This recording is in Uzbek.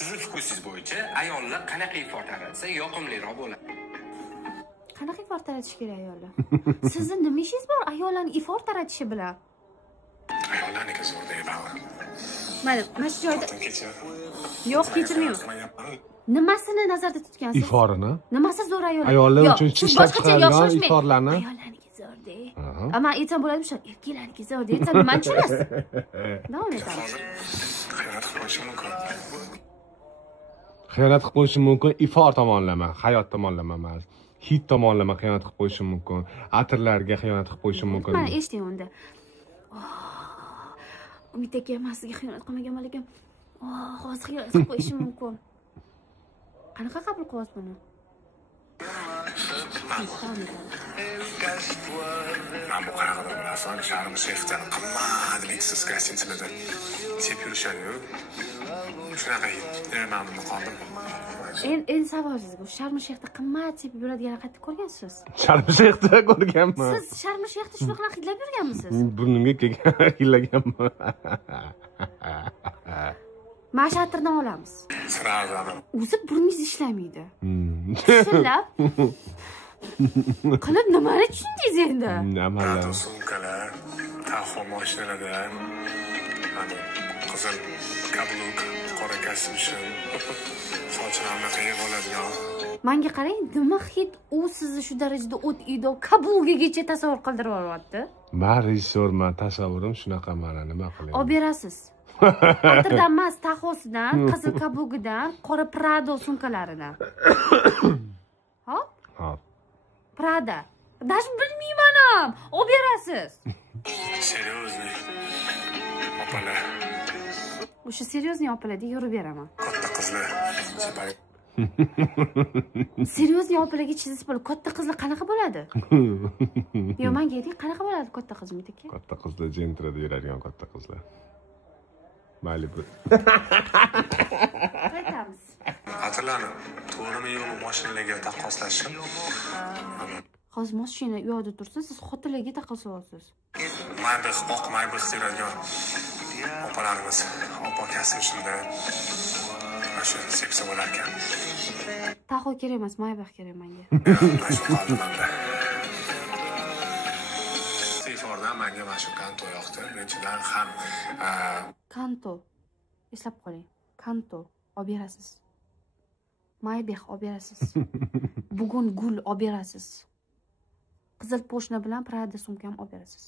Sizni fikringiz bo'yicha ayollar qanaqa ifor taratsa yoqimliroq bo'ladi? Qanaqa ifor taratish kerak ayollar? Sizni nima ishingiz bor ayollarning ifor taratishi bilan? Ayollarniki zo'r deydi. Mana shu joyda yo'q, kechirmayman. Nimasini nazarda tutgansiz? Iforini. Nimasi zo'r ayollar? Ayollar uchun ishlab chiqarilgan iforlarni. Ayollarniki zo'r dey. Ammo aytsam bo'ladimi shu erkaklarniki zo'r dey. Aytsam nima tushunasiz? Davom etamiz. Xiyonat qilishi mumkin. Xiyonat qilib qo'yishi mumkin ifor tomonlama, hayot tomonlama emas. Hid tomonlama xiyonat qilib qo'yishi mumkin. Atirlarga xiyonat qilib qo'yishi mumkin. Mana eshiting unda. Umid aka men sizga xiyonat qilmaganman lekin hozir xiyonat qilib qo'yishim mumkin. Qanaqa qabul qilyapsiz buni? Ben bu qanaqa bilasan, Sharm-Sheyxdan qimmat Lexus gostinchilida tep yurishadi-yu. Shunaqa mamnun qoldim. Endi savol sizga, Sharm-Sheyxda qimmat tep yuradigan qayerda ko'rgansiz? Sharm-Sheyxda ko'rganman. Siz Sharm-Sheyxda shunaqa hidlab yurganmisiz? Burnimga kelgan hillaganman. Mana shu atirdan olamiz. Sразу. O'zi burningiz ishlamaydi. Shillab qilib nimani tushundingiz endi? Nimalar? Sumkalar, taxo mashinalarda, qizil kabluk, qora kasbishim, sochlarni qayerga oladigan. Menga qarang, nima hid u sizni shu darajada o't uyda kabulgacha tasavvur qildirib yuryapti. Men rejissyorman, tasavvurim shunaqa mana nima qilaman? Olib berasiz. Atirdan emas, taxosidan, qizil kablugidan, qora Prado sumkalaridan. Hop? Hop. Prada. Даже bilmayman ham. Olib berasiz. Серьезный. Opalar. O'sha серьезный opalarda yurib beraman. Katta qizlar. Серьезный opalarga chizish bo'lib, katta qizlar qanaqa bo'ladi? Yo, menga ayting, qanaqa bo'ladi katta qiz mitiki? Katta qizlar jentrada yuradigan katta qizlar. Malibu. Qaytamiz. Atirlarni to'g'rimi yo'qmi mashinalarga taqqoslashim. Hozir mashina u yoqda tursa, siz xotinlarga taqqosyapsiz. Maybix, oq maybix yuradigan opalarimiz, opa kasb shunda shu sepsa bo'lar ekan. Taxo kerak emas, maybix kerak menga. Shu qoldi menda. Sefordan menga mana shu kanto yoqdi. Birinchidan ham Kanto. Eslab qoling. Kanto olib berasiz. Maybix olib berasiz. Bugun gul olib berasiz. Qizil poshna bilan Prada sumkam olib berasiz.